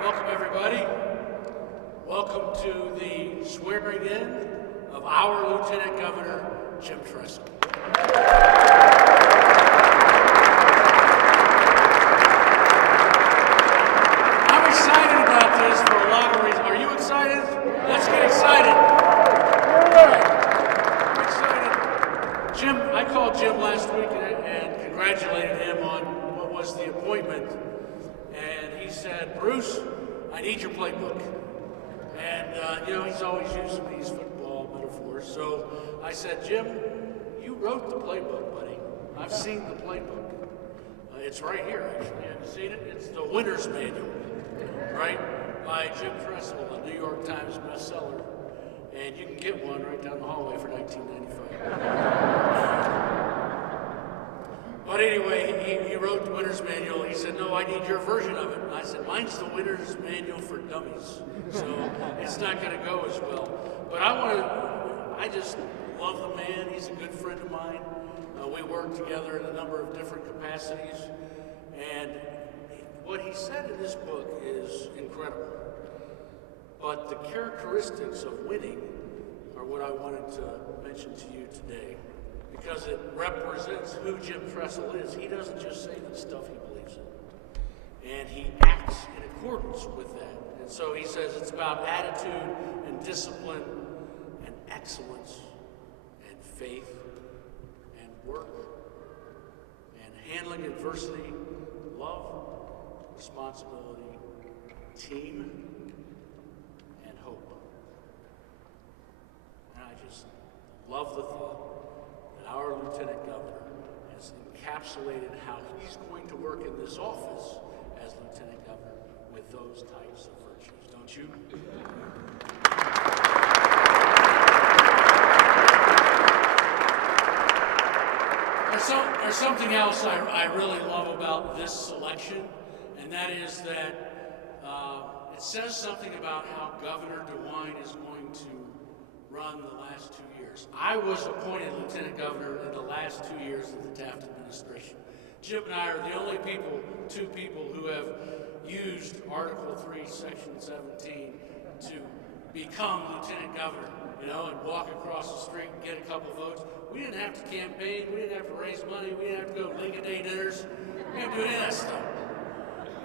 Welcome, everybody. Welcome to the swearing in of our Lieutenant Governor, Jim Tressel. I'm excited about this for a lot of reasons. Are you excited? Let's get excited. All right. I'm excited. Jim, I called Jim last week and congratulated him on what was the appointment. And he said, Bruce, I need your playbook. And, he's always using these football metaphors. So I said, Jim, you wrote the playbook, buddy. I've seen the playbook. It's right here, actually. Have you seen it? It's the Winner's Manual, right? By Jim Tressel, a New York Times bestseller. And you can get one right down the hallway for $19.95. But anyway, he wrote the Winner's Manual. He said, no, I need your version of it. And I said, mine's the Winner's Manual for Dummies. So it's not going to go as well. But I just love the man. He's a good friend of mine. We work together in a number of different capacities. And what he said in this book is incredible. But the characteristics of winning are what I wanted to mention to you today. Because it represents who Jim Tressel is. He doesn't just say the stuff he believes in. And he acts in accordance with that. And so he says it's about attitude and discipline and excellence and faith and work and handling adversity, love, responsibility, team, and hope. And I just love the thought that our Lieutenant Governor has encapsulated how he's going to work in this office as Lieutenant Governor with those types of virtues, don't you? There's something else I really love about this selection, and that is that it says something about how Governor DeWine is going to run the last 2 years. I was appointed Lieutenant Governor in the last 2 years of the Taft administration. Jim and I are the only two people who have used Article 3, Section 17 to become Lieutenant Governor, and walk across the street and get a couple votes. We didn't have to campaign, we didn't have to raise money, we didn't have to go to League of Day dinners, we didn't have to do any of that stuff.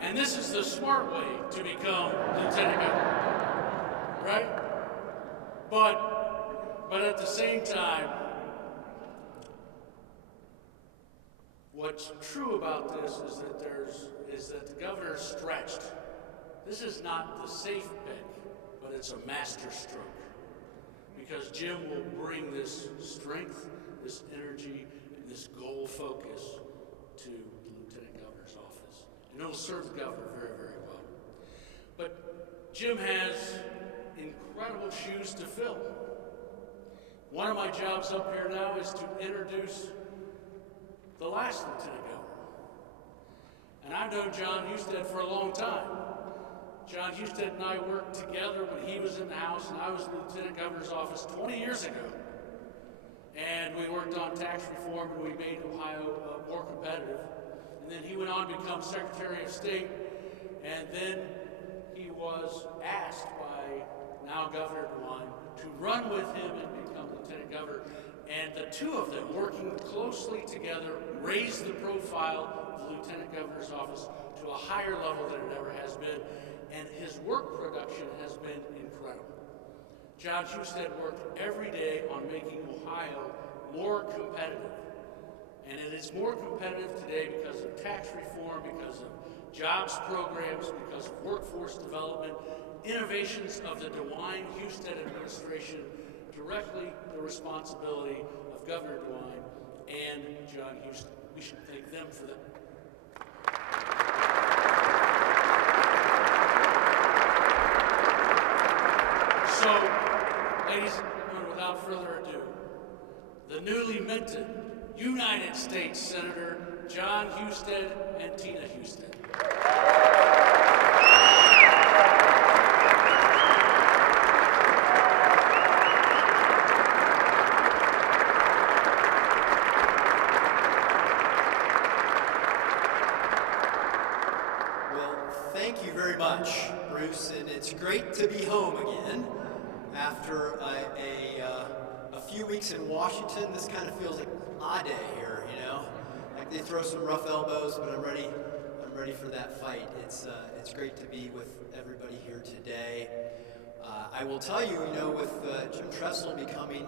And this is the smart way to become Lieutenant Governor, right? But at the same time, what's true about this is that the governor is stretched. This is not the safe pick, but it's a master stroke. Because Jim will bring this strength, this energy, and this goal focus to the Lieutenant Governor's office. And it'll serve the governor very, very well. But Jim has incredible shoes to fill. One of my jobs up here now is to introduce the last Lieutenant Governor. And I've known John Husted for a long time. John Husted and I worked together when he was in the House and I was in the Lieutenant Governor's office 20 years ago. And we worked on tax reform and we made Ohio more competitive. And then he went on to become Secretary of State. And then he was asked by now Governor DeWine to run with him and become Lieutenant Governor. And the two of them, working closely together, raised the profile of the Lieutenant Governor's office to a higher level than it ever has been. And his work production has been incredible. John Husted worked every day on making Ohio more competitive. And it is more competitive today because of tax reform, because of jobs programs, because of workforce development, innovations of the DeWine Husted administration, directly the responsibility of Governor DeWine and John Husted. We should thank them for that. So, ladies and gentlemen, without further ado, the newly minted United States Senator John Husted and Tina Husted. Well, thank you very much, Bruce, and it's great to be home again. After a few weeks in Washington, this kind of feels like my day here, you know? Like they throw some rough elbows, but I'm ready for that fight. It's great to be with everybody here today. I will tell you, you know, with Jim Trestle becoming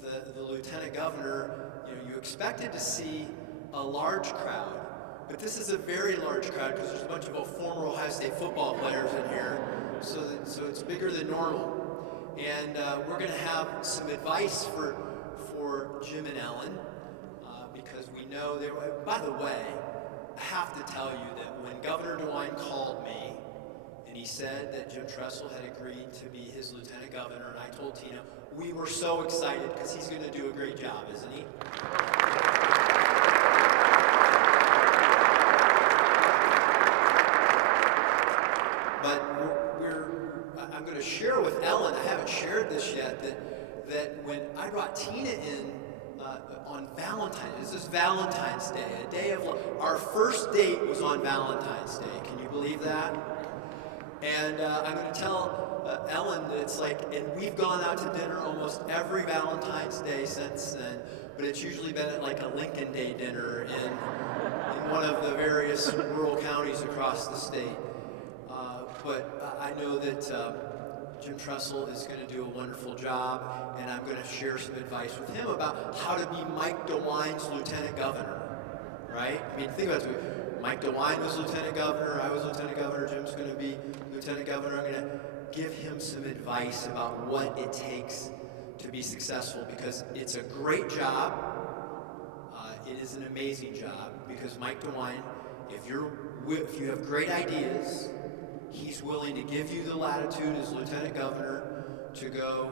the lieutenant governor, you know, you expected to see a large crowd, but this is a very large crowd because there's a bunch of former Ohio State football players in here, so it's bigger than normal. And we're going to have some advice for Jim and Ellen because we know they were. By the way, I have to tell you that when Governor DeWine called me and he said that Jim Tressel had agreed to be his lieutenant governor, and I told Tina, we were so excited because he's going to do a great job, isn't he? But I'm going to share with Ellen, I haven't shared this yet, that when I brought Tina in on Valentine's, this is Valentine's Day, a day of love. Our first date was on Valentine's Day. Can you believe that? And I'm going to tell Ellen that it's like, and we've gone out to dinner almost every Valentine's Day since then, but it's usually been at like a Lincoln Day dinner in one of the various rural counties across the state. But I know that Jim Tressel is going to do a wonderful job, and I'm going to share some advice with him about how to be Mike DeWine's lieutenant governor, right? I mean, think about it. Mike DeWine was lieutenant governor, I was lieutenant governor, Jim's going to be lieutenant governor. I'm going to give him some advice about what it takes to be successful, because it's a great job. It is an amazing job, because Mike DeWine, if you have great ideas, he's willing to give you the latitude as lieutenant governor to go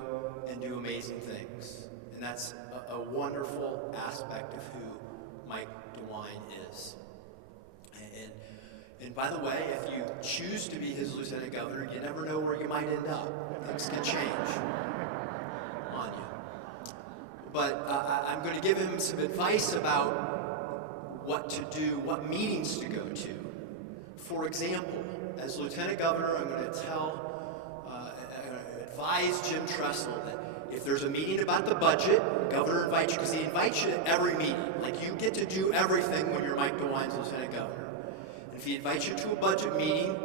and do amazing things. And that's a wonderful aspect of who Mike DeWine is. And by the way, if you choose to be his lieutenant governor, you never know where you might end up. Things can change on you. But I'm going to give him some advice about what to do, what meetings to go to. For example, as lieutenant governor, I'm going to advise Jim Trestle that if there's a meeting about the budget, the governor invites you, because he invites you to every meeting. Like, you get to do everything when you're Mike DeWine's lieutenant governor. And if he invites you to a budget meeting,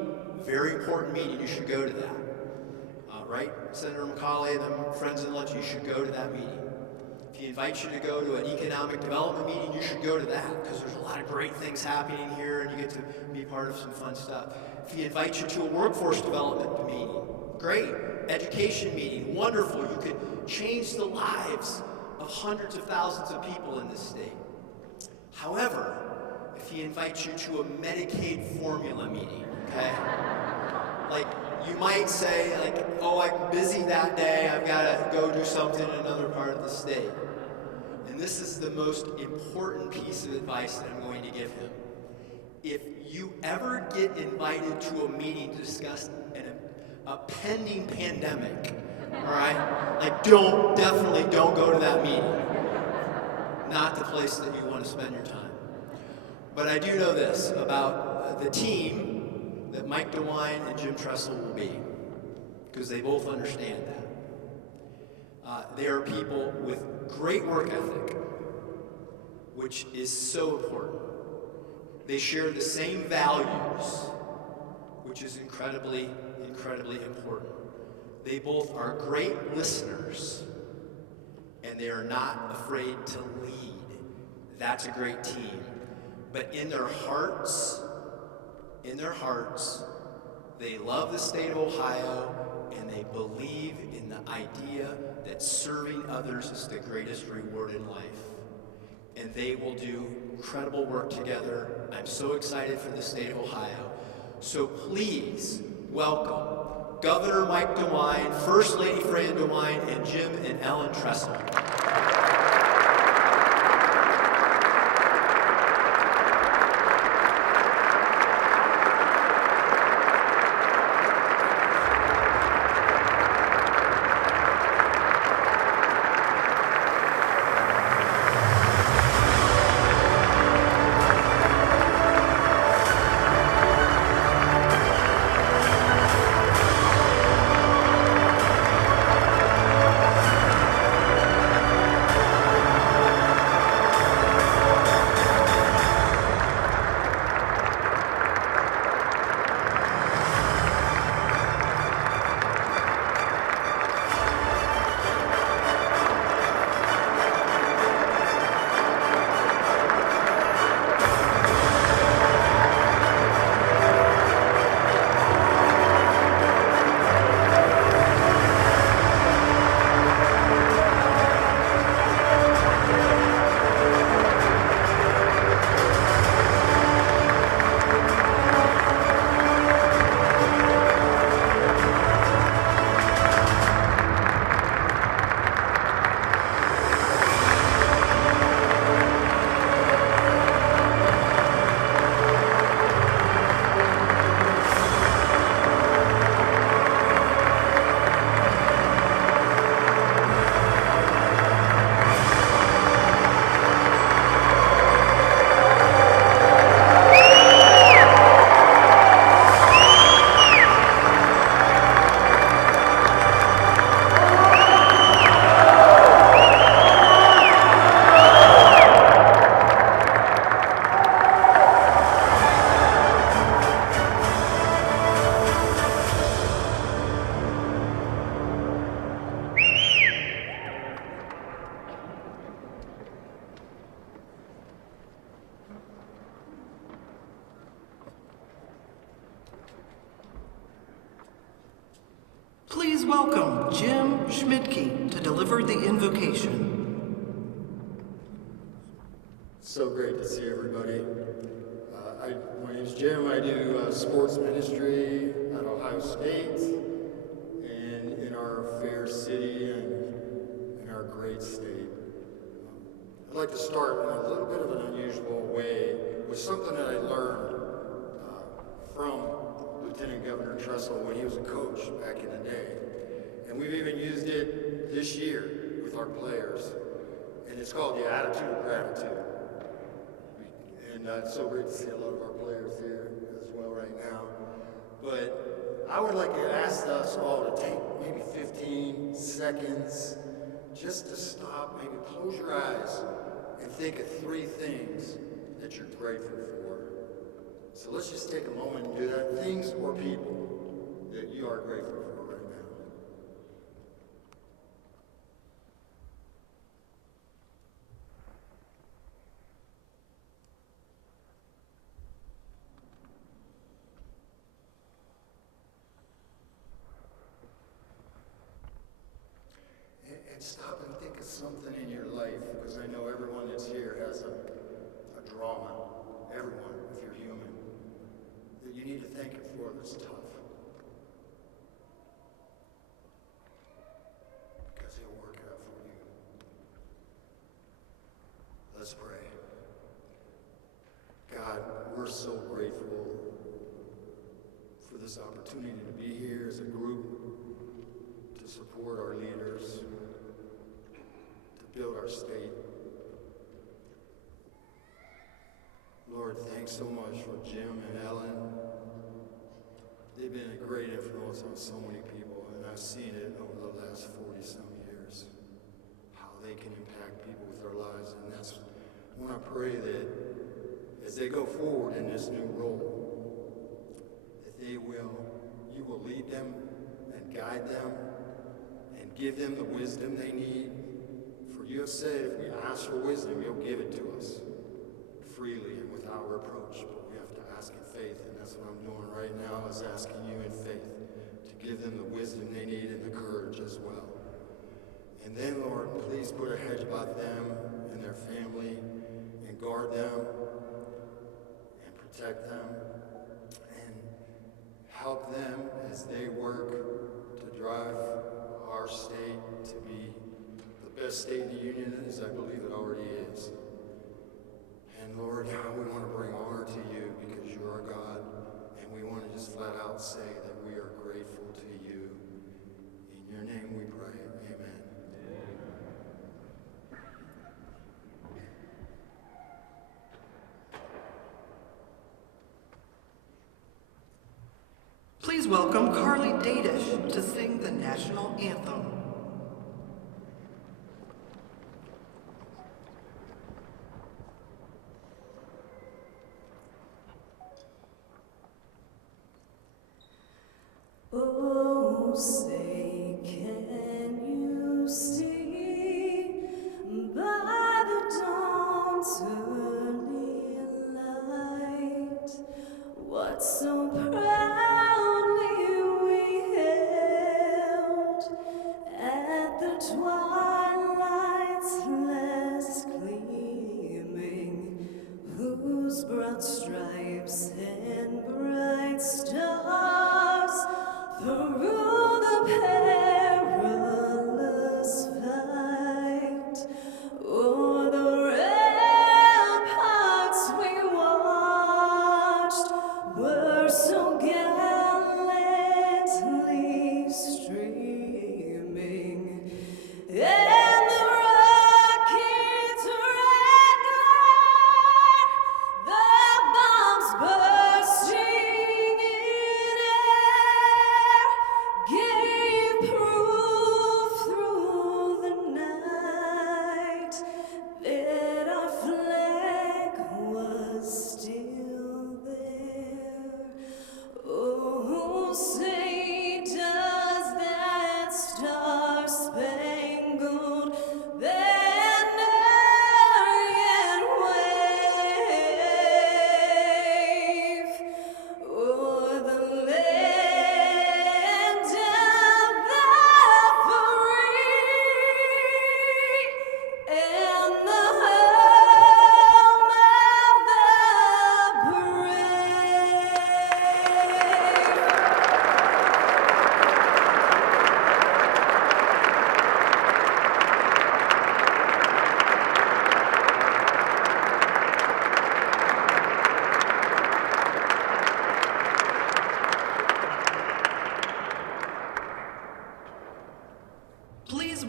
very important meeting, you should go to that. Right? Senator McCauley and them friends in lunch, you should go to that meeting. If he invites you to go to an economic development meeting, you should go to that, because there's a lot of great things happening here and you get to be part of some fun stuff. If he invites you to a workforce development meeting, great. Education meeting, wonderful. You could change the lives of hundreds of thousands of people in this state. However, if he invites you to a Medicaid formula meeting, okay? Like, you might say, like, oh, I'm busy that day, I've got to go do something in another part of the state. And this is the most important piece of advice that I'm going to give him. If you ever get invited to a meeting to discuss a pending pandemic, all right? Like, definitely don't go to that meeting. Not the place that you want to spend your time. But I do know this about the team that Mike DeWine and Jim Trestle will be, because they both understand that. They are people with great work ethic, which is so important. They share the same values, which is incredibly, incredibly important. They both are great listeners, and they are not afraid to lead. That's a great team. But in their hearts, they love the state of Ohio, and they believe in the idea that serving others is the greatest reward in life. And they will do incredible work together. I'm so excited for the state of Ohio. So please welcome Governor Mike DeWine, First Lady Fran DeWine, and Jim and Ellen Trestle. welcome Jim Schmidtke to deliver the invocation. So great to see everybody. My name's Jim. I do sports ministry at Ohio State and in our fair city and in our great state. I'd like to start in a little bit of an unusual way with something that I learned from Lieutenant Governor Tressel when he was a coach back in the day. And we've even used it this year with our players. And it's called the attitude of gratitude. And it's so great to see a lot of our players here as well right now. But I would like to ask us all to take maybe 15 seconds just to stop, maybe close your eyes and think of 3 things that you're grateful for. So let's just take a moment and do that. Things or people that you are grateful for right now. And stop and think of something in your life, because I know everyone that's here has a drama. Everyone, if you're human, that you need to thank it for that's tough. Because he'll work it out for you. Let's pray. God, we're so grateful for this opportunity to be here as a group, to support our leaders, to build our state. Lord, thanks so much for Jim and Ellen. They've been a great influence on so many people, and I've seen it over the last 40-some years, how they can impact people with their lives. And that's when I pray that as they go forward in this new role, that you will lead them and guide them and give them the wisdom they need. For you have said, if we ask for wisdom, you'll give it to us freely and without reproach. But we have to ask in faith, and that's what I'm doing right now, is asking you in faith to give them the wisdom they need and the courage as well. And then, Lord, please put a hedge about them and their family and guard them and protect them and help them as they work to drive our state to be the best state in the union, as I believe it already is. And Lord, we want to bring honor to you because you are God, and we want to just flat out say that we are grateful to you. In your name we pray, amen. Please welcome Carly Dadish to sing the national anthem. Oh, say, can you see by the dawn's early light what so proudly we held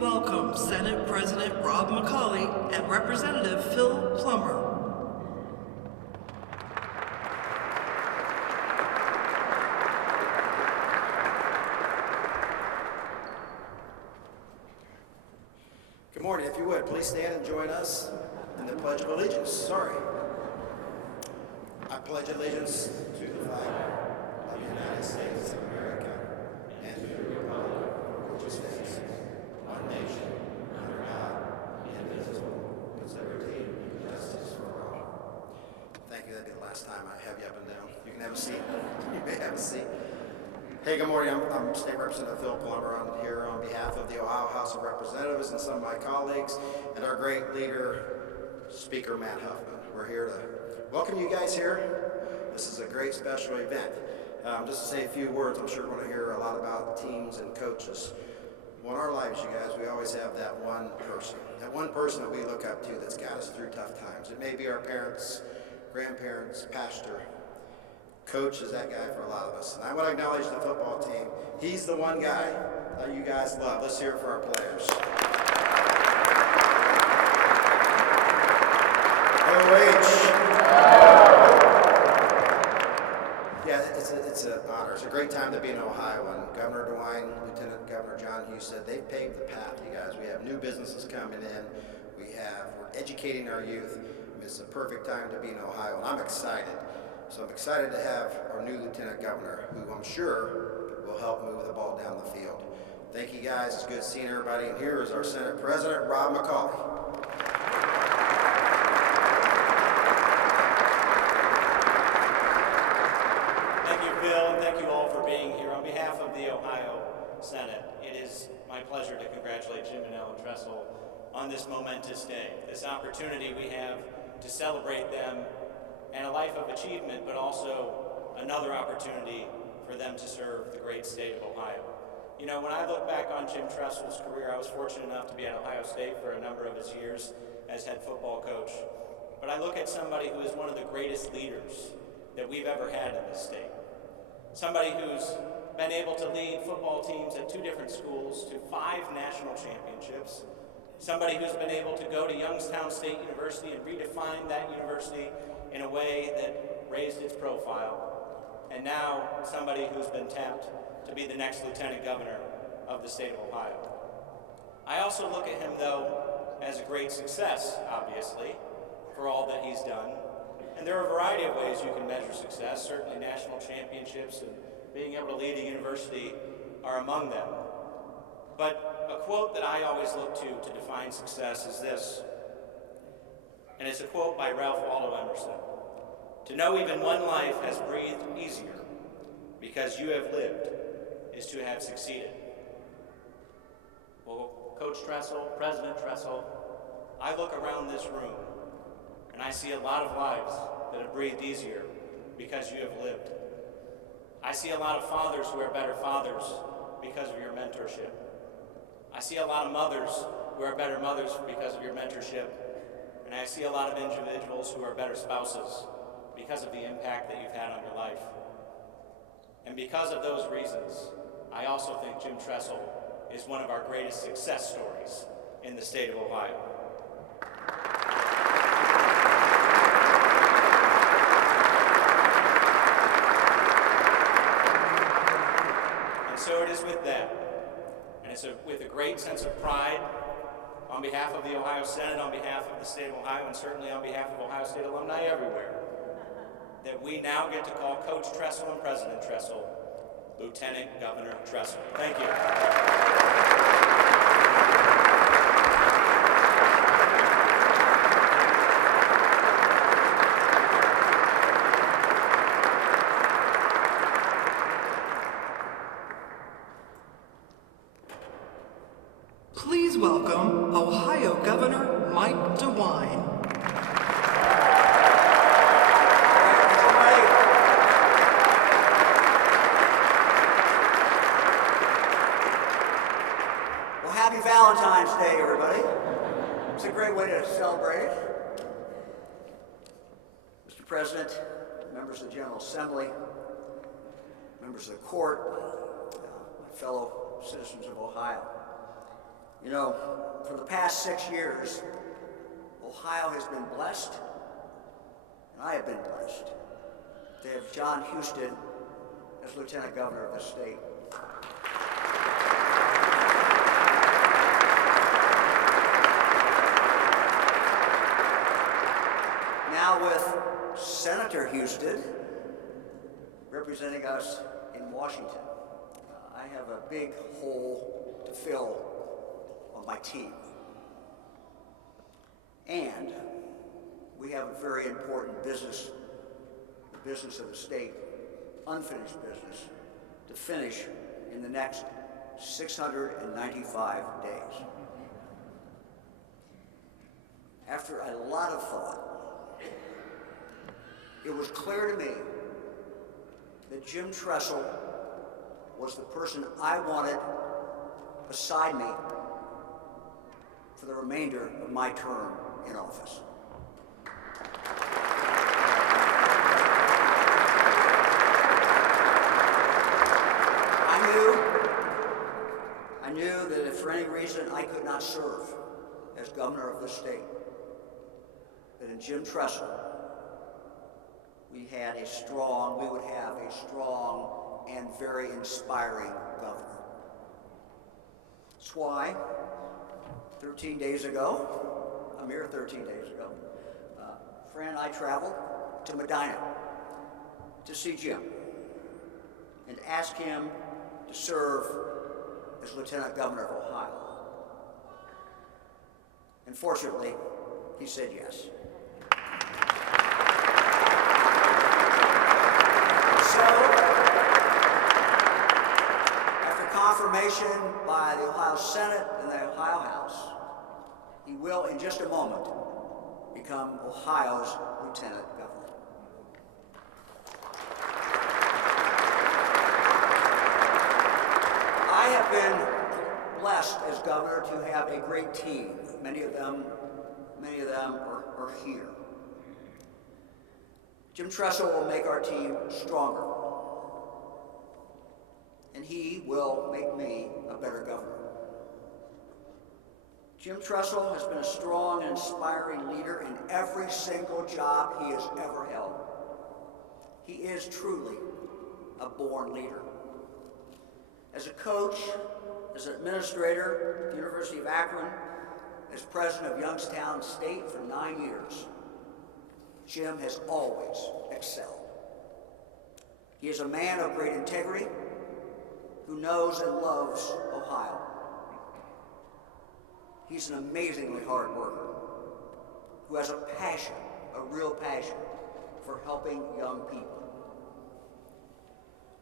welcome Senate President Rob McCauley and Representative Phil Plummer. Good morning. If you would, please stand and join us in the Pledge of Allegiance. Sorry. I pledge allegiance to the flag of the United States of America and to the republic which stands one nation, under God, indivisible, with liberty and justice for all. Thank you. That'll be the last time I have you up and down. You can have a seat. You may have a seat. Hey, good morning. I'm State Representative Phil Plummer. I'm here on behalf of the Ohio House of Representatives and some of my colleagues and our great leader, Speaker Matt Huffman. We're here to welcome you guys here. This is a great special event. Just to say a few words, I'm sure we're going to hear a lot about teams and coaches. Well, in our lives, you guys, we always have that one person that we look up to that's got us through tough times. It may be our parents, grandparents, pastor. Coach is that guy for a lot of us. And I want to acknowledge the football team. He's the one guy that you guys love. Let's hear it for our players. Yeah, it's an honor. It's a great time to be in Ohio. And Governor DeWine, Lieutenant Governor John Hughes said they've paved the path, you guys. We have new businesses coming in. We're educating our youth. It's a perfect time to be in Ohio. And I'm excited. So I'm excited to have our new Lieutenant Governor, who I'm sure will help move the ball down the field. Thank you guys. It's good seeing everybody. And here is our Senate President, Rob McCauley. Thank you, Bill, and thank you all for being here. On behalf of the Ohio Senate, it is my pleasure to congratulate Jim and Ellen Tressel on this momentous day, this opportunity we have to celebrate them and a life of achievement, but also another opportunity for them to serve the great state of Ohio. You know, when I look back on Jim Tressel's career, I was fortunate enough to be at Ohio State for a number of his years as head football coach. But I look at somebody who is one of the greatest leaders that we've ever had in this state. Somebody who's been able to lead football teams at 2 different schools to 5 national championships. Somebody who's been able to go to Youngstown State University and redefine that university in a way that raised its profile, and now somebody who's been tapped to be the next Lieutenant Governor of the state of Ohio. I also look at him, though, as a great success, obviously, for all that he's done. And there are a variety of ways you can measure success. Certainly national championships and being able to lead a university are among them. But a quote that I always look to define success is this. And it's a quote by Ralph Waldo Emerson. To know even one life has breathed easier because you have lived is to have succeeded. Well, Coach Trestle, President Trestle, I look around this room and I see a lot of lives that have breathed easier because you have lived. I see a lot of fathers who are better fathers because of your mentorship. I see a lot of mothers who are better mothers because of your mentorship. And I see a lot of individuals who are better spouses because of the impact that you've had on your life. And because of those reasons, I also think Jim Tressel is one of our greatest success stories in the state of Ohio. And so it is with that, and it's with a great sense of pride on behalf of the Ohio Senate, on behalf of the state of Ohio, and certainly on behalf of Ohio State alumni everywhere, that we now get to call Coach Tressel and President Tressel Lieutenant Governor Tressel. Thank you. Please welcome Ohio Governor Mike DeWine. Well, happy Valentine's Day, everybody. It's a great way to celebrate it. Mr. President, members of the General Assembly, members of the court, my fellow citizens of Ohio. You know, for the past 6 years, Ohio has been blessed, and I have been blessed, to have John Husted as Lieutenant Governor of the state. Now with Senator Husted representing us in Washington, I have a big hole to fill on my team. And we have a very important business, the business of the state, unfinished business, to finish in the next 695 days. After a lot of thought, it was clear to me that Jim Tressel was the person I wanted beside me for the remainder of my term in office. I knew that if for any reason I could not serve as governor of the state, that in Jim Tressel, we would have a strong and very inspiring governor. That's why 13 days ago, a mere 13 days ago, Fran and I traveled to Medina to see Jim and ask him to serve as Lieutenant Governor of Ohio. And fortunately, he said yes. So, after confirmation by the Ohio Senate and the Ohio House, he will, in just a moment, become Ohio's Lieutenant Governor. I have been blessed as governor to have a great team. Many of them are here. Jim Tressel will make our team stronger, and he will make me a better governor. Jim Tressel has been a strong and inspiring leader in every single job he has ever held. He is truly a born leader. As a coach, as an administrator at the University of Akron, as president of Youngstown State for 9 years, Jim has always excelled. He is a man of great integrity who knows and loves Ohio. He's an amazingly hard worker who has a passion, a real passion, for helping young people.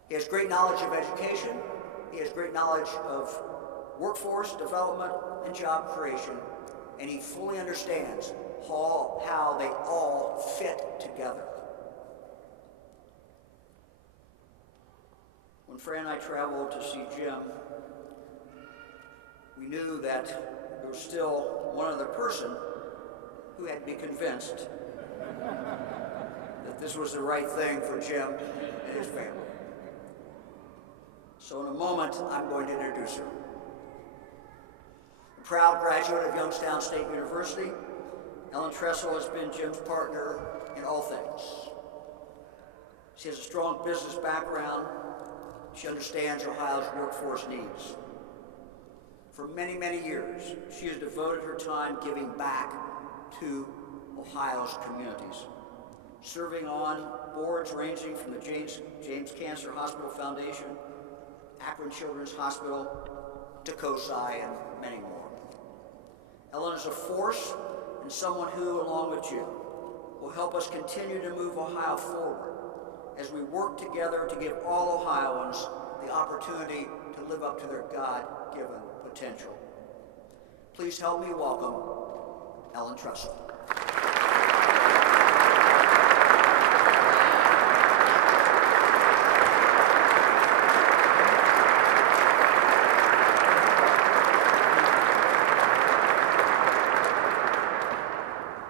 He has great knowledge of education. He has great knowledge of workforce development and job creation, and he fully understands how they all fit together. When Fran and I traveled to see Jim, we knew that there was still one other person who had to be convinced that this was the right thing for Jim and his family. So in a moment, I'm going to introduce her. A proud graduate of Youngstown State University, Ellen Tressel has been Jim's partner in all things. She has a strong business background. She understands Ohio's workforce needs. For many, many years, she has devoted her time giving back to Ohio's communities, serving on boards ranging from the James Cancer Hospital Foundation, Akron Children's Hospital, to COSI, and many more. Ellen is a force and someone who, along with Jim, will help us continue to move Ohio forward as we work together to give all Ohioans the opportunity to live up to their God-given potential. Please help me welcome Ellen Tressel.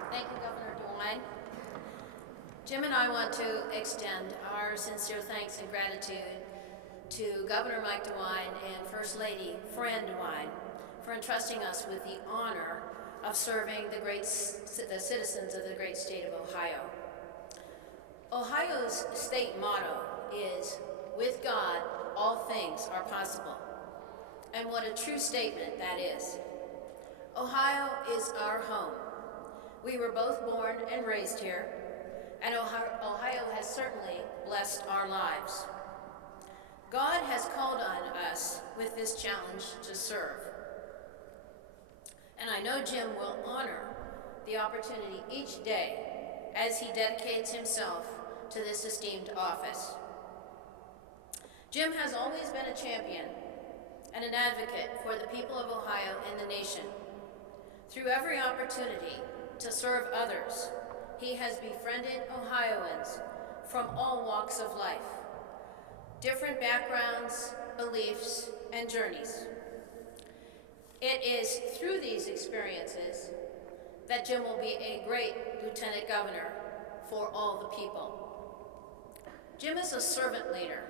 Thank you, Governor DeWine. Jim and I want to extend our sincere thanks and gratitude to Governor Mike DeWine and First Lady Fran DeWine for entrusting us with the honor of serving the citizens of the great state of Ohio. Ohio's state motto is, "With God, all things are possible." And what a true statement that is. Ohio is our home. We were both born and raised here, and Ohio has certainly blessed our lives. God has called on us with this challenge to serve. And I know Jim will honor the opportunity each day as he dedicates himself to this esteemed office. Jim has always been a champion and an advocate for the people of Ohio and the nation. Through every opportunity to serve others, he has befriended Ohioans from all walks of life, different backgrounds, beliefs, and journeys. It is through these experiences that Jim will be a great lieutenant governor for all the people. Jim is a servant leader.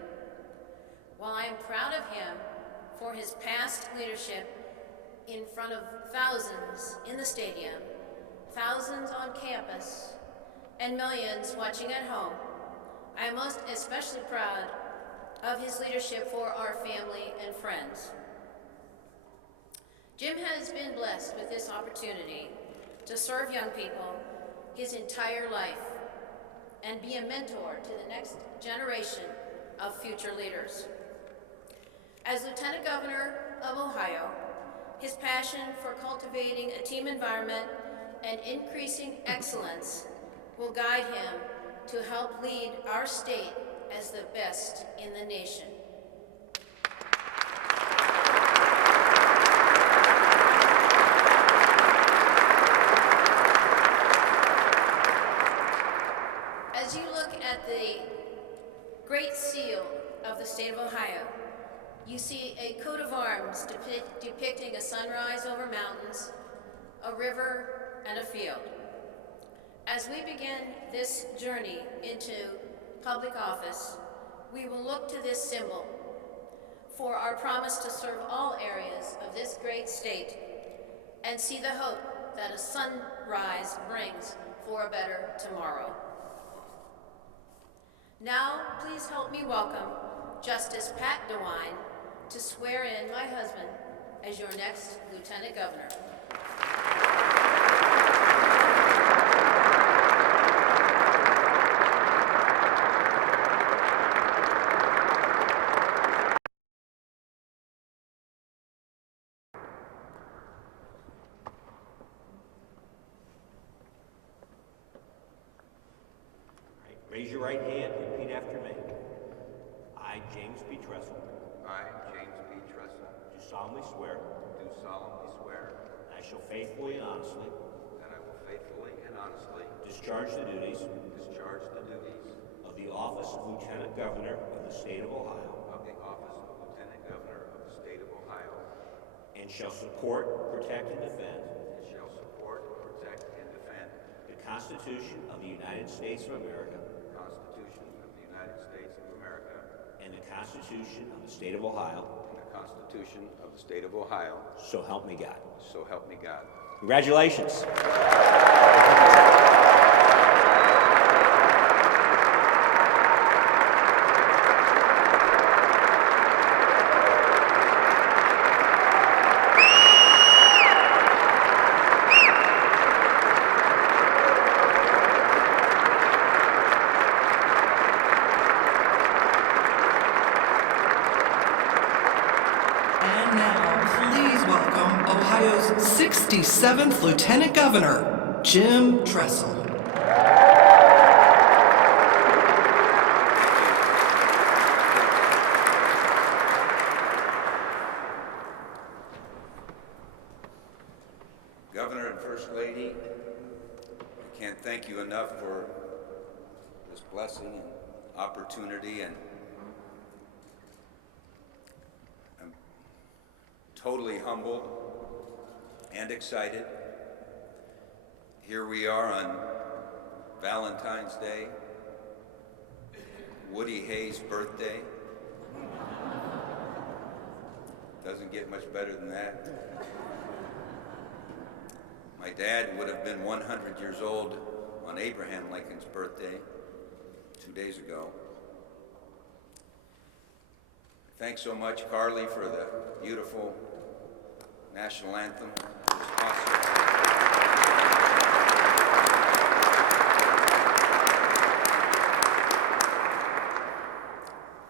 While I am proud of him for his past leadership in front of thousands in the stadium, thousands on campus, and millions watching at home, I am most especially proud of his leadership for our family and friends. Jim has been blessed with this opportunity to serve young people his entire life and be a mentor to the next generation of future leaders. As Lieutenant Governor of Ohio, his passion for cultivating a team environment and increasing excellence will guide him to help lead our state as the best in the nation. As you look at the Great Seal of the state of Ohio, you see a coat of arms depicting a sunrise over mountains, a river, and a field. As we begin this journey into public office, we will look to this symbol for our promise to serve all areas of this great state and see the hope that a sunrise brings for a better tomorrow. Now, please help me welcome Justice Pat DeWine to swear in my husband as your next Lieutenant Governor. Raise your right hand and repeat after me. I, James B. Tressel, I, James B. Tressel, do solemnly swear do solemnly swear I shall faithfully and honestly that I will faithfully and honestly discharge the duties discharge the duties of the office of Lieutenant Governor of the state of Ohio of the office of Lieutenant Governor of the state of Ohio and shall support, protect, and defend and shall support, protect, and defend the Constitution of the United States of America the Constitution of the United States of America and the Constitution of the state of Ohio, and the Constitution of the state of Ohio, so help me God. so help me God. Congratulations. And now, please welcome Ohio's 67th Lieutenant Governor, Jim Tressel. Governor and First Lady, I can't thank you enough for this blessing and opportunity, and I'm totally humbled and excited. Here we are on Valentine's Day, Woody Hayes' birthday. Doesn't doesn't get much better than that. My dad would have been 100 years old on Abraham Lincoln's birthday 2 days ago. Thanks so much, Carly, for the beautiful national anthem. It was awesome.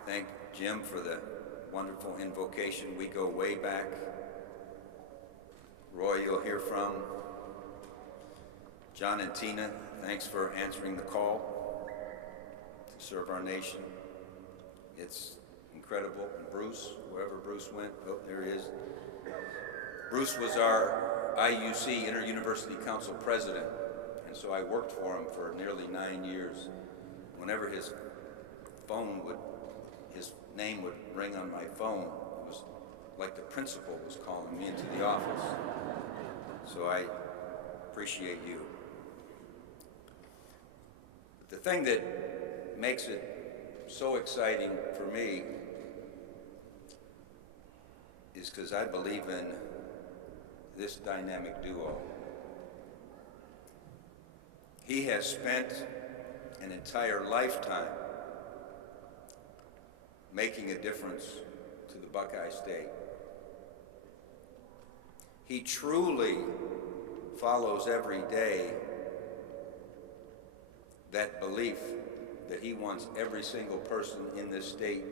Thank Jim for the wonderful invocation. We go way back. Roy, you'll hear from. John and Tina, thanks for answering the call to serve our nation. It's incredible. And Bruce, wherever Bruce went, oh, there he is. Bruce was our IUC, Inter-University Council president, and so I worked for him for nearly 9 years. Whenever his name would ring on my phone, it was like the principal was calling me into the office. So I appreciate you. The thing that makes it so exciting for me is because I believe in this dynamic duo. He has spent an entire lifetime making a difference to the Buckeye State. He truly follows every day that belief that he wants every single person in this state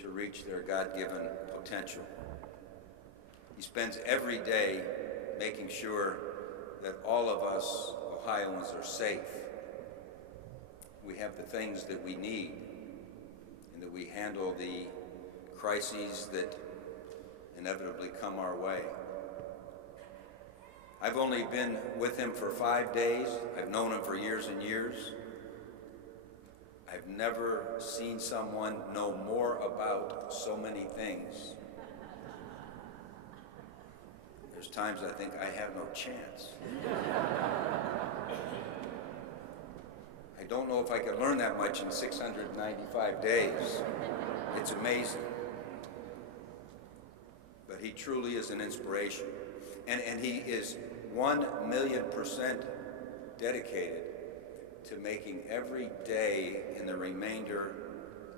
to reach their God-given potential. He spends every day making sure that all of us Ohioans are safe. We have the things that we need, and that we handle the crises that inevitably come our way. I've only been with him for 5 days. I've known him for years and years. I've never seen someone know more about so many things. There's times I think I have no chance. I don't know if I could learn that much in 695 days. It's amazing. But he truly is an inspiration. And he is 1,000,000% dedicated to making every day in the remainder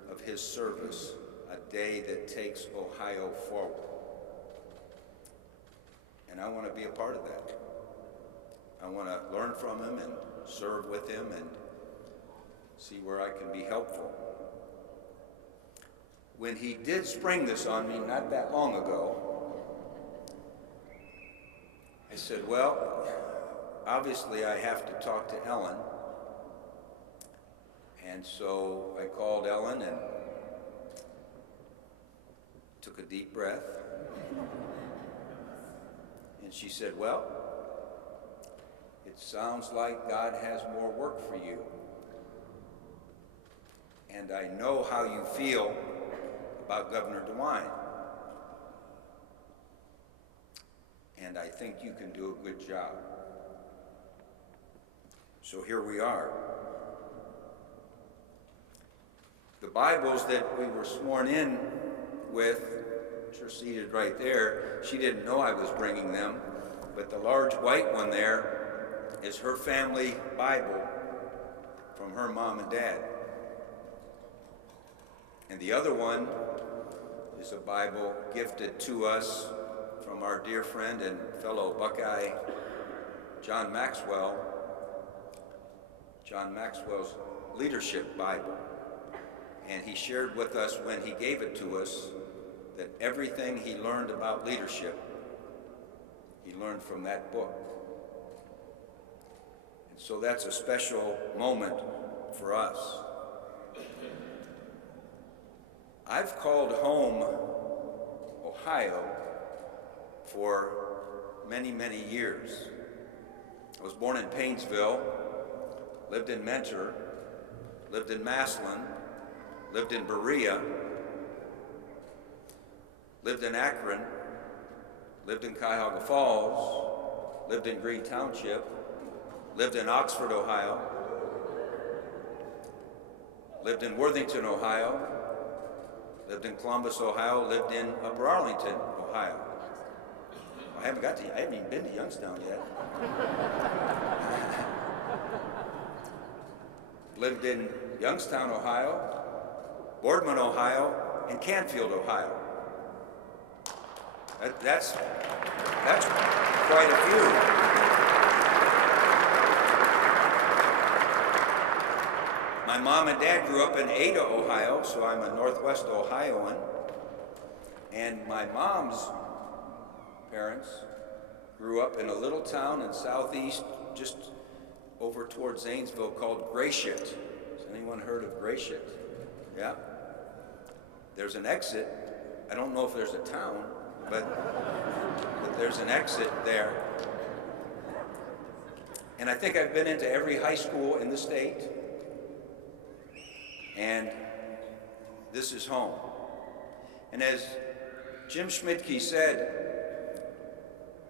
of his service a day that takes Ohio forward. And I want to be a part of that. I want to learn from him and serve with him and see where I can be helpful. When he did spring this on me not that long ago, I said, well, obviously I have to talk to Ellen. And so I called Ellen and took a deep breath. And she said, well, it sounds like God has more work for you. And I know how you feel about Governor DeWine. And I think you can do a good job. So here we are. The Bibles that we were sworn in with, which are seated right there, she didn't know I was bringing them, but the large white one there is her family Bible from her mom and dad. And the other one is a Bible gifted to us from our dear friend and fellow Buckeye, John Maxwell, John Maxwell's Leadership Bible. And he shared with us when he gave it to us that everything he learned about leadership, he learned from that book. And so that's a special moment for us. I've called home Ohio for many, many years. I was born in Paynesville, lived in Mentor, lived in Massillon, lived in Berea, lived in Akron, lived in Cuyahoga Falls, lived in Greene Township, lived in Oxford, Ohio, lived in Worthington, Ohio, lived in Columbus, Ohio, lived in Upper Arlington, Ohio. I haven't even been to Youngstown yet. Lived in Youngstown, Ohio, Boardman, Ohio, and Canfield, Ohio. That's quite a few. My mom and dad grew up in Ada, Ohio, so I'm a Northwest Ohioan. And my mom's parents grew up in a little town in southeast, just over towards Zanesville, called Gratiot. Has anyone heard of Gratiot? Yeah? There's an exit. I don't know if there's a town, but there's an exit there. And I think I've been into every high school in the state. And this is home. And as Jim Schmidtke said,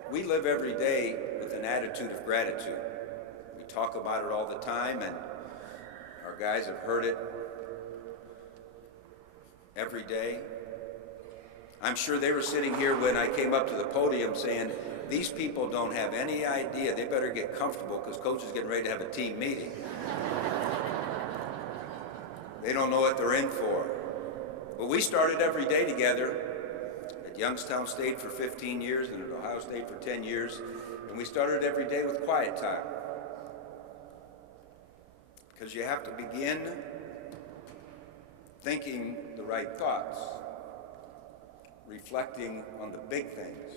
we live every day with an attitude of gratitude. We talk about it all the time, and our guys have heard it every day. I'm sure they were sitting here when I came up to the podium saying, these people don't have any idea. They better get comfortable because Coach is getting ready to have a team meeting. They don't know what they're in for. But we started every day together at Youngstown State for 15 years and at Ohio State for 10 years. And we started every day with quiet time. Because you have to begin thinking the right thoughts, reflecting on the big things.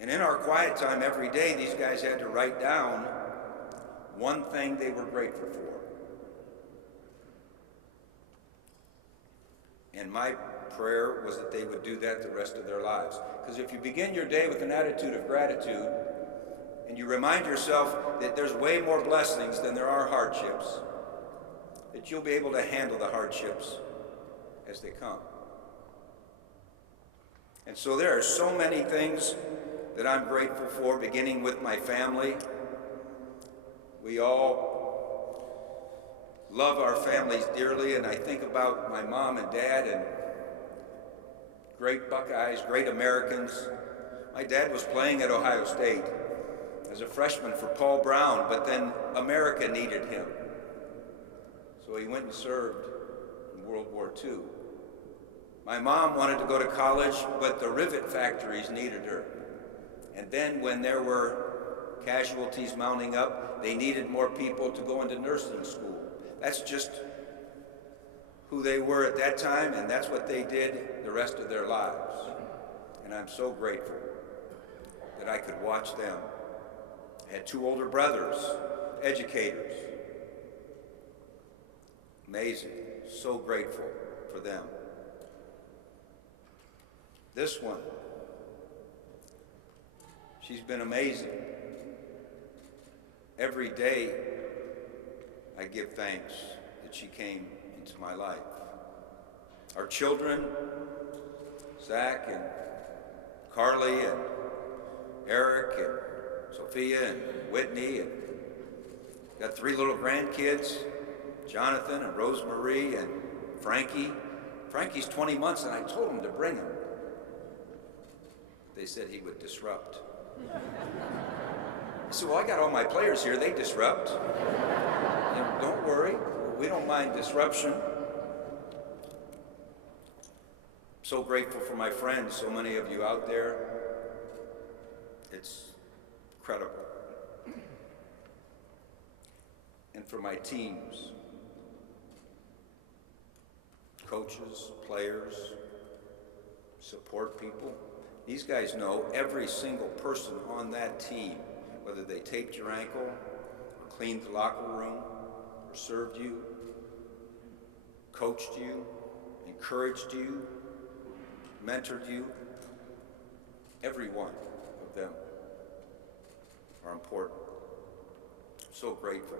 And in our quiet time every day, these guys had to write down one thing they were grateful for. And my prayer was that they would do that the rest of their lives. Because if you begin your day with an attitude of gratitude, and you remind yourself that there's way more blessings than there are hardships, that you'll be able to handle the hardships as they come. And so there are so many things that I'm grateful for, beginning with my family. We all love our families dearly, and I think about my mom and dad and great Buckeyes, great Americans. My dad was playing at Ohio State as a freshman for Paul Brown, but then America needed him. So he went and served in World War II. My mom wanted to go to college, but the rivet factories needed her. And then when there were casualties mounting up, they needed more people to go into nursing school. That's just who they were at that time, and that's what they did the rest of their lives. And I'm so grateful that I could watch them. I had two older brothers, educators. Amazing. So grateful for them. This one, she's been amazing. Every day, I give thanks that she came into my life. Our children, Zach and Carly and Eric and Sophia and Whitney, and got 3 little grandkids, Jonathan and Rosemarie and Frankie. Frankie's 20 months, and I told him to bring him. They said he would disrupt. I said, well, I got all my players here, they disrupt. And don't worry, we don't mind disruption. So grateful for my friends, so many of you out there. It's incredible. And for my teams, coaches, players, support people. These guys know every single person on that team, whether they taped your ankle, or cleaned the locker room, or served you, coached you, encouraged you, mentored you. Every one of them are important. So grateful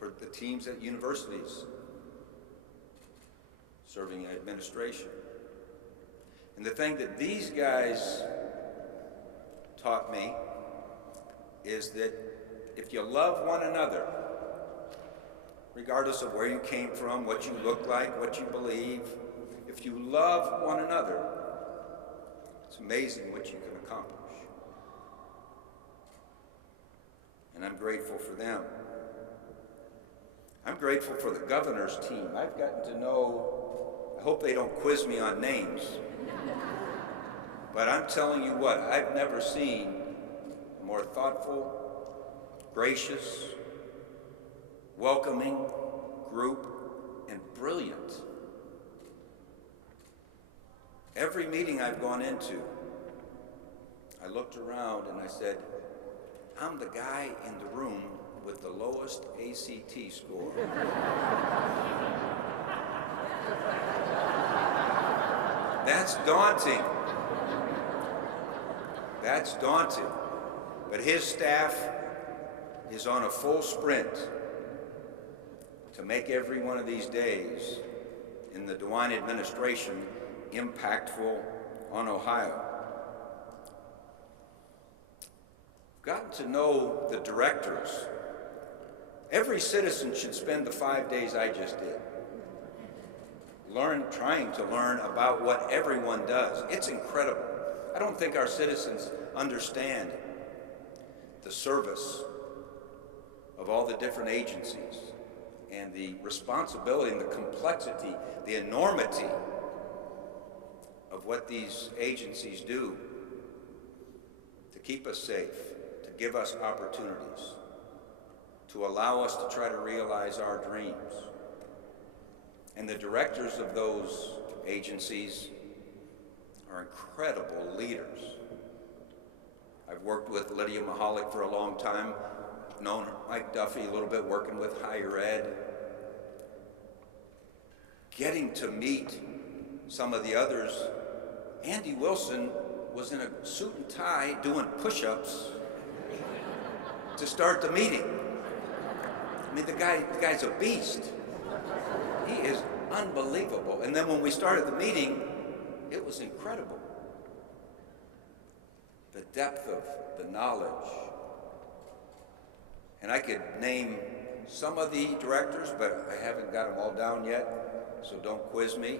for the teams at universities, serving in administration. And the thing that these guys taught me is that if you love one another, regardless of where you came from, what you look like, what you believe. If you love one another, it's amazing what you can accomplish. And I'm grateful for them. I'm grateful for the governor's team. I've gotten to know, I hope they don't quiz me on names, but I'm telling you what, I've never seen a more thoughtful, gracious, welcoming group, and brilliant. Every meeting I've gone into, I looked around and I said, I'm the guy in the room with the lowest ACT score. That's daunting. That's daunting. But his staff is on a full sprint to make every one of these days in the DeWine administration impactful on Ohio. Gotten to know the directors. Every citizen should spend the 5 days I just did. Trying to learn about what everyone does. It's incredible. I don't think our citizens understand the service of all the different agencies and the responsibility and the complexity, the enormity of what these agencies do to keep us safe, to give us opportunities, to allow us to try to realize our dreams. And the directors of those agencies are incredible leaders. I've worked with Lydia Mahalik for a long time, known Mike Duffy a little bit, working with higher ed. Getting to meet some of the others. Andy Wilson was in a suit and tie doing push-ups to start the meeting. I mean, the guy's a beast. He is unbelievable. And then when we started the meeting, it was incredible. The depth of the knowledge. And I could name some of the directors, but I haven't got them all down yet, so don't quiz me.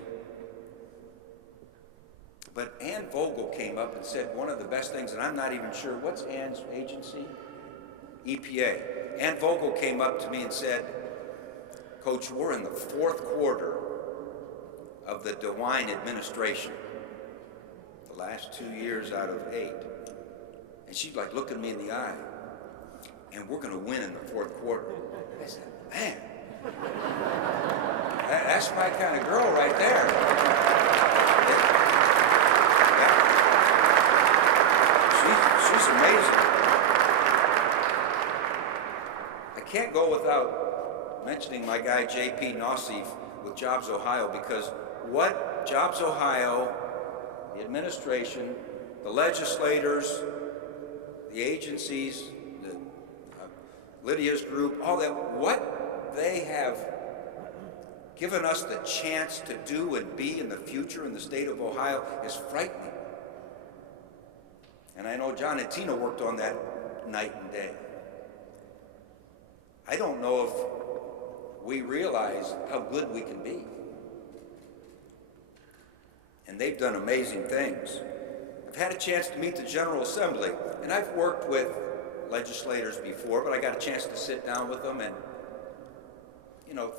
But Ann Vogel came up and said one of the best things, and I'm not even sure, what's Ann's agency? EPA. Ann Vogel came up to me and said, Coach, we're in the 4th quarter of the DeWine administration, the last 2 years out of 8. And she's like looking me in the eye, and we're gonna win in the 4th quarter. I said, man, that's my kind of girl right there. Yeah. She's amazing. I can't go without mentioning my guy J.P. Nassif with Jobs Ohio, because what Jobs Ohio, the administration, the legislators, the agencies, Lydia's group, all that, what they have given us the chance to do and be in the future in the state of Ohio is frightening. And I know John and Tina worked on that night and day. I don't know if we realize how good we can be. And they've done amazing things. I've had a chance to meet the General Assembly, and I've worked with legislators before, but I got a chance to sit down with them and,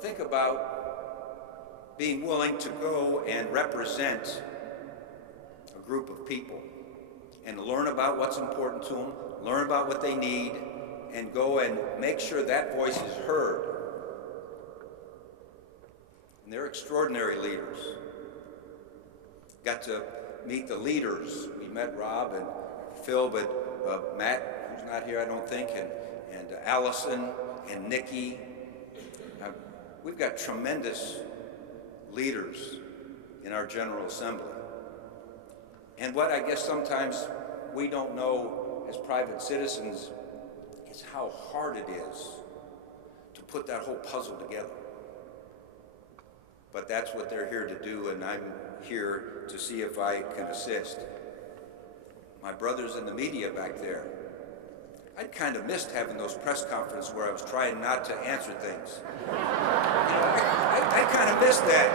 think about being willing to go and represent a group of people and learn about what's important to them, learn about what they need, and go and make sure that voice is heard. And they're extraordinary leaders. Got to meet the leaders. We met Rob and Phil, but Matt, who's not here I don't think, and Allison and Nikki. We've got tremendous leaders in our General Assembly. And what I guess sometimes we don't know as private citizens is how hard it is to put that whole puzzle together. But that's what they're here to do, and I'm here to see if I can assist. My brothers in the media back there, I'd kind of missed having those press conferences where I was trying not to answer things. I kind of missed that.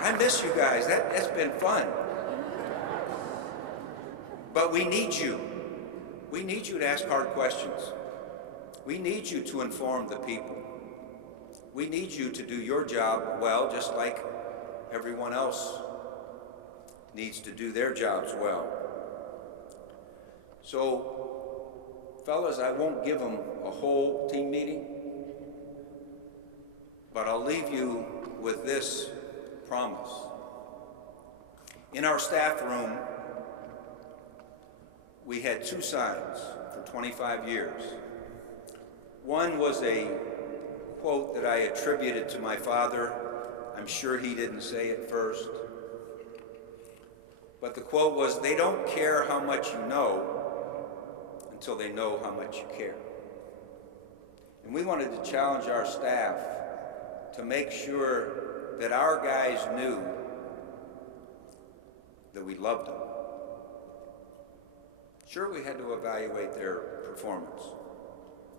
I miss you guys. That's been fun. But we need you. We need you to ask hard questions. We need you to inform the people. We need you to do your job well, just like everyone else needs to do their jobs well. So, fellas, I won't give them a whole team meeting, but I'll leave you with this promise. In our staff room, we had two signs for 25 years. One was a quote that I attributed to my father. I'm sure he didn't say it first. But the quote was, "They don't care how much you know until they know how much you care." And we wanted to challenge our staff to make sure that our guys knew that we loved them. Sure, we had to evaluate their performance,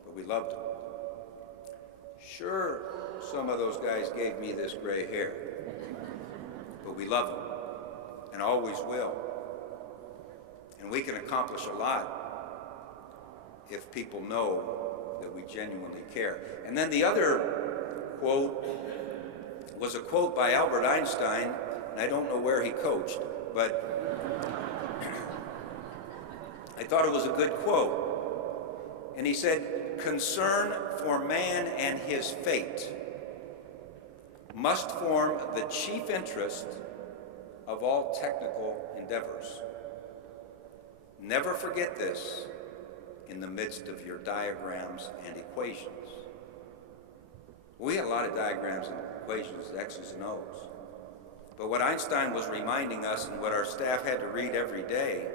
but we loved them. Sure, some of those guys gave me this gray hair, but we love them. And always will. And we can accomplish a lot if people know that we genuinely care. And then the other quote was a quote by Albert Einstein, and I don't know where he coached, but I thought it was a good quote. And he said, "Concern for man and his fate must form the chief interest of all technical endeavors. Never forget this in the midst of your diagrams and equations." We had a lot of diagrams and equations, X's and O's. But what Einstein was reminding us, and what our staff had to read every day,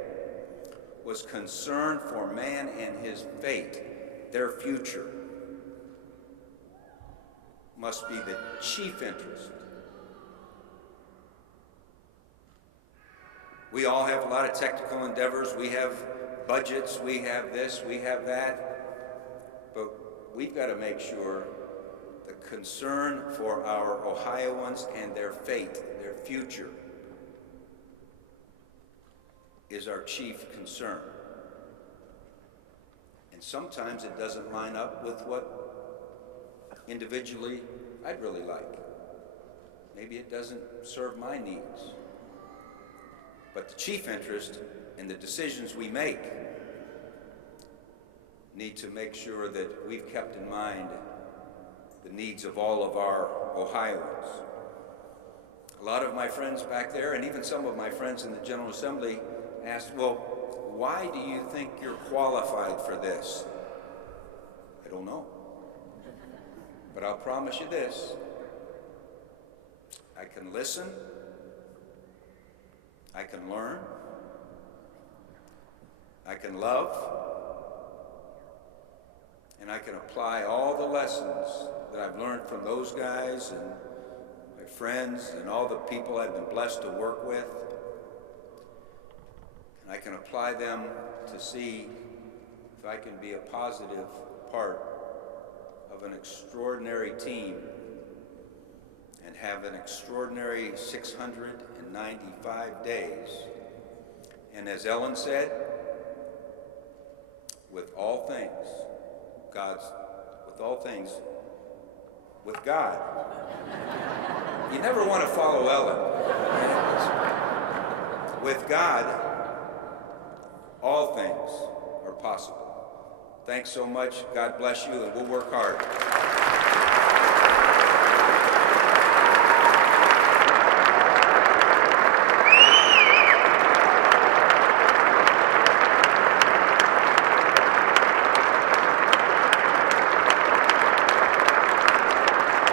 was concern for man and his fate, their future, must be the chief interest. We all have a lot of technical endeavors. We have budgets, we have this, we have that. But we've got to make sure the concern for our Ohioans and their fate, their future, is our chief concern. And sometimes it doesn't line up with what individually I'd really like. Maybe it doesn't serve my needs. But the chief interest in the decisions we make need to make sure that we've kept in mind the needs of all of our Ohioans. A lot of my friends back there, and even some of my friends in the General Assembly, asked, "Well, why do you think you're qualified for this?" I don't know. But I'll promise you this: I can listen, I can learn, I can love, and I can apply all the lessons that I've learned from those guys and my friends and all the people I've been blessed to work with. And I can apply them to see if I can be a positive part of an extraordinary team and have an extraordinary 695 days. And as Ellen said, with all things, with God. You never want to follow Ellen. With God, all things are possible. Thanks so much. God bless you, and we'll work hard.